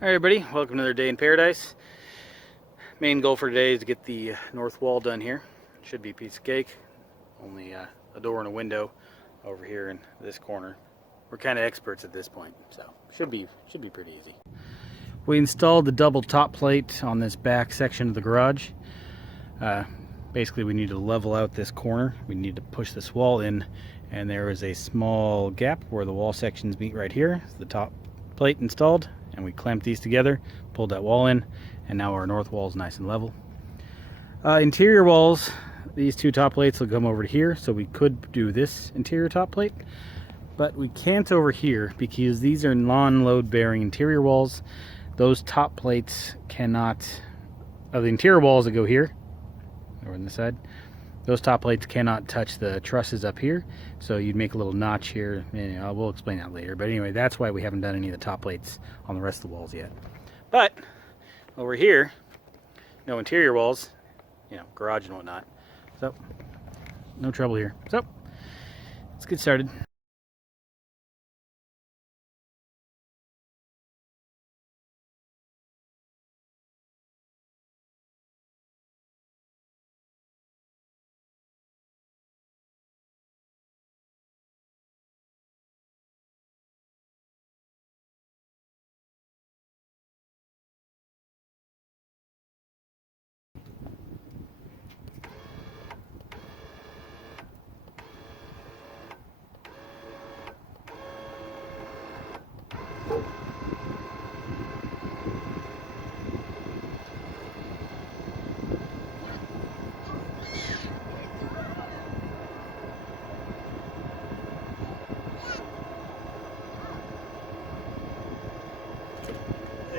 Alright everybody, welcome to another day in paradise. Main goal for today is to get the north wall done here. Should be a piece of cake. Only a door and a window over here in this corner. We're kind of experts at this point, so should be pretty easy. We installed the double top plate on this back section of the garage. Basically we need to level out this corner. We need to push this wall in, and there is a small gap where the wall sections meet right here. So the top plate installed, and we clamped these together, pulled that wall in, and now our north wall is nice and level. Interior walls, these two top plates will come over to here, so we could do this interior top plate, but we can't over here because these are non-load bearing interior walls. Those top plates cannot, the interior walls that go here, over on this side, those top plates cannot touch the trusses up here, so you'd make a little notch here, and we'll explain that later. But anyway, that's why we haven't done any of the top plates on the rest of the walls yet. But over here, no interior walls, garage and whatnot, so no trouble here. So let's get started.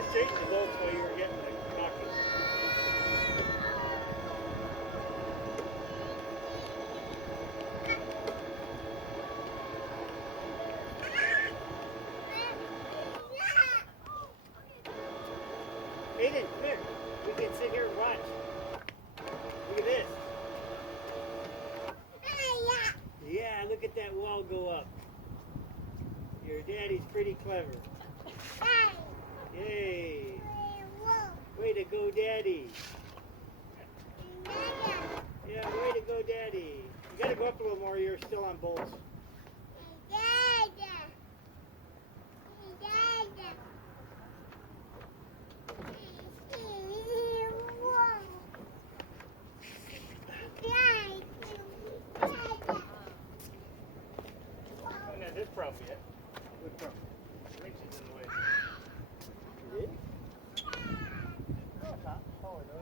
Straighten the bolts while you were getting the caulking. Aiden, come here. We can sit here and watch. Look at this. Yeah, look at that wall go up. Your daddy's pretty clever. Yay! Way to go, Daddy! Yeah, way to go, Daddy! You gotta go up a little more, you're still on bolts. Haven't had this problem yet. What problem? The winch is in the way. You did? No, it's not. Oh, it is.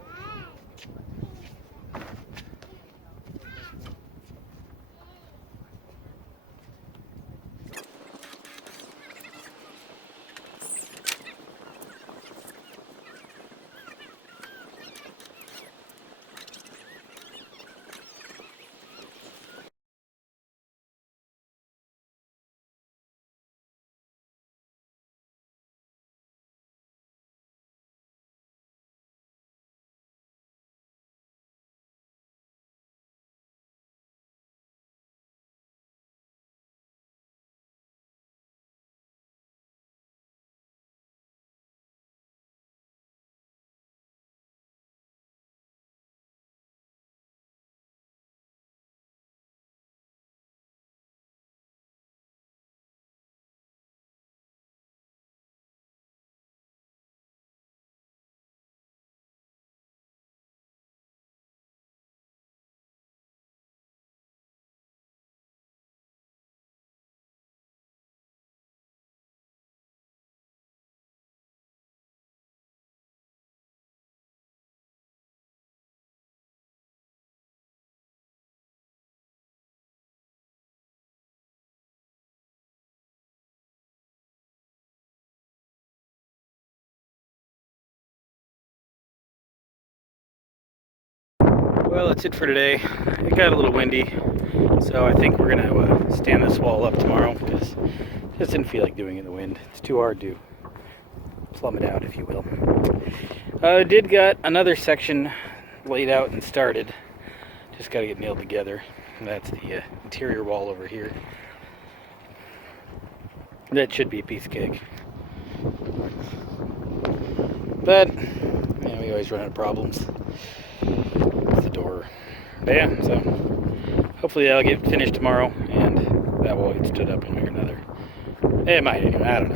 Well, that's it for today. It got a little windy, so I think we're gonna stand this wall up tomorrow because I just didn't feel like doing it in the wind. It's too hard to plumb it out, if you will. I did got another section laid out and started. Just got to get nailed together. That's the interior wall over here. That should be a piece of cake. But yeah, we always run into problems with the door. But yeah, so hopefully that'll get finished tomorrow, and that will get stood up one way or another. It might anyway, I don't know.